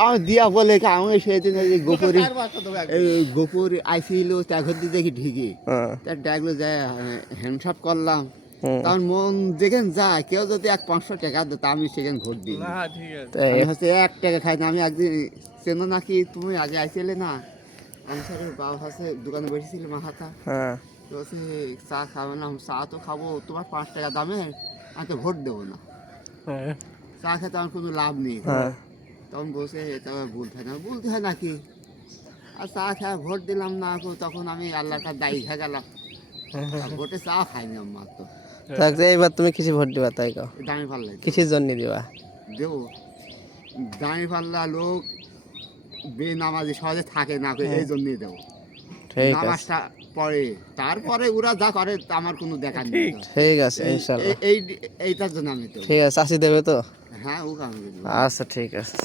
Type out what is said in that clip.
আমার দিয়া বলে কি আমি সেদিন এই গোপুর আইসিল তখন দিয়ে দেখি ঠিকই তার ডাকলো যায় হ্যান্ডশপ করলাম তখন মন যেখানে যায় কেউ যদি 100-500 টাকা দিত আমি সেখানে ভোট দিই আমি হচ্ছে 1 টাকা খাই না আমি একদিন চেনো নাকি তুমি আগে আইছিলে না আনসারের বাবা হচ্ছে দোকানে বসেছিল মাথাটা তো হচ্ছে চা খাবে না চা তো খাবো তোমার 5 টাকা দামে আমি তো ভোট দেবো না চা খেতে আমার কোনো লাভ নেই তখন বসে এটা বলতে হয় নাকি আর চা খায় ভোট দিলাম না তখন আমি আল্লাহর কাছে দায়ী খেয়ে গেলাম ভোটে চা খাইনি আমার তো এইবার তুমি কিছু ভোট দিবা তাই কও দামি পাল্লা কিসের জন্য দিবা দেবো দামি পাল্লা লোক বেনামাজি সহজে থাকে না এই জন্যই দেবো ঠিক আছে নামাজটা পড়ে তারপরে ওরা যা করে আমার কোনো দেখার নেই ঠিক আছে ইনশাআল্লাহ এইটার জন্য আমি তো ঠিক আছে চাষি দেবে তো হ্যাঁ ও কাম আচ্ছা ঠিক আছে